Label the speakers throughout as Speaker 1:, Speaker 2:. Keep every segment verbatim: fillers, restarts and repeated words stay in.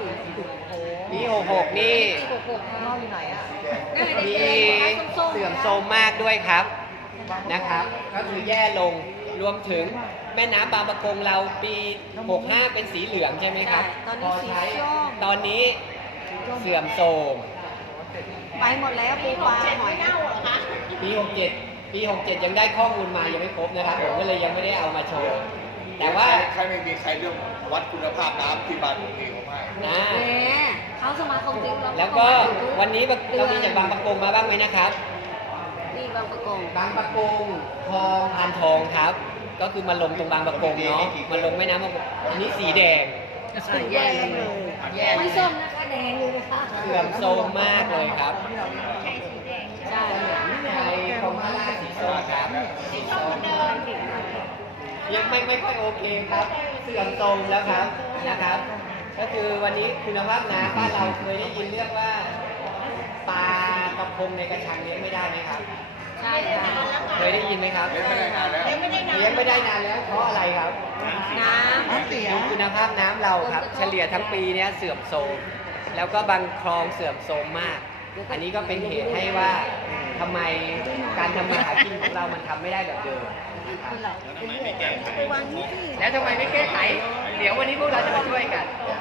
Speaker 1: ปีหกหกนี่
Speaker 2: ปีหกหกเราอยู่ไหนอ่ะ
Speaker 1: มีเสื่อมโทรมมากด้วยครับนะครับ ก็คือแย่ลงรวมถึงแม่น้ำบางปะกงเราปีหกห้าเป็นสีเหลืองใช่ไหมครับ
Speaker 2: ตอนนี้สีส้ม
Speaker 1: ตอนนี้เสื่อมโทรม
Speaker 2: ไปหมดแล้วปูปลาหอย
Speaker 1: ปีหกเจ็ดปีหกเจ็ดยังได้ข้อมูลมายังไม่ครบนะครับผมก็เลยยังไม่ได้เอามาโชว์แต่ว่า
Speaker 3: ใครไม่มีใครเรื่องวัดคุณภาพน้ำที่บ้านผมดีมาก
Speaker 1: นะ
Speaker 2: แหมเขาสมาคมจริง
Speaker 1: แล้วก็วันนี้เรามีจากบางปะกงมาบ้างไหมนะครับ
Speaker 2: นี่บางประกง
Speaker 1: บางปะกงคลองพานทองครับ ก็คือมาลงตรงบางปะกงเนาะมาลงแม่น้ำบางปะกงอันนี้สีแดง
Speaker 2: แย่เลยไม่ส้มนะคะแดงเลยนะคะ
Speaker 1: เสื่อมโทรมมากเลยครับ
Speaker 2: ใช่
Speaker 1: ไทยของพระราชสีส้มครับสีส้มยังไม่ไม่ค่อยโอเคครับ เสื่อมโทรมแล้วครับนะครับ ก็คือวันนี้คุณภาพน้ำบ้านเราเคยได้ยินเรื่องว่าปลากระพงในกระชังเลี้ยงไม่ได้ไหมครับ
Speaker 2: ใช่ค่ะ
Speaker 1: เคยได้ยินไหมครับ
Speaker 3: เล่นไม่ได้นานแล้ว
Speaker 1: เลี้ยงไม่ได้นานแล้วเพราะอะไรครับ
Speaker 2: น้ำ
Speaker 1: ดูคุณภาพน้ำเราครับ เฉลี่ยทั้งปีเนี้ยเสื่อมโทรมแล้วก็บางคลองเสื่อมโทรมมาก อันนี้ก็เป็นเหตุให้ว่าทำไมการทำมาหากินของเรามันทำไม่ได้แบบเดิมนะครับ
Speaker 2: ไปวางนี่สิ
Speaker 1: แล้วทำไมไม่แก้ไข เดี๋ยววันนี้พวกเราจะมาช่วยกัน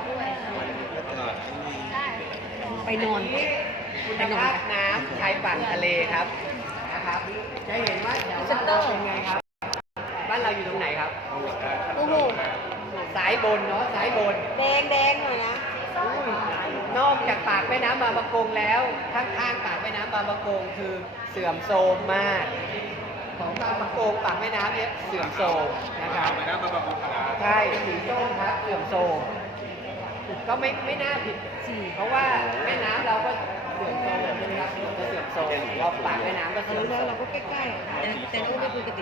Speaker 2: ไปนอน
Speaker 1: นี่คุณภาพน้ำชายฝั่งทะเลครับนะครับ จะเห็นว่าแถวบ้านเราเป็นไงครับ บ้านเราอยู่ตรงไหนครับ
Speaker 2: โอ้โห
Speaker 1: สายบนเนาะสายบน
Speaker 2: แดงแดงหน่อยนะ
Speaker 1: นอกจากปากแม่น้ำบางปะกงแล้วข้างๆปากแม่น้ำบางปะกงคือเสื่อมโทรมมาก ของบางปะกงปากแม่น้ำเนี่ยเสื่อมโทรมนะครับ
Speaker 3: ไปน้ำมาบางคนขนาด
Speaker 1: ใช่สีส้มครับเสื่อมโทรมก็ไม่ไม่น่าผิดเพราะว่าแม่น้ำเราก็เสื่อมโทรมใช่ไหมครับจะเสื่อมโทรมเราปากแม่น้ำก็เสื่อมโทรม
Speaker 2: เราก็ใกล้ๆแต่แต่เราไม่คุยกัน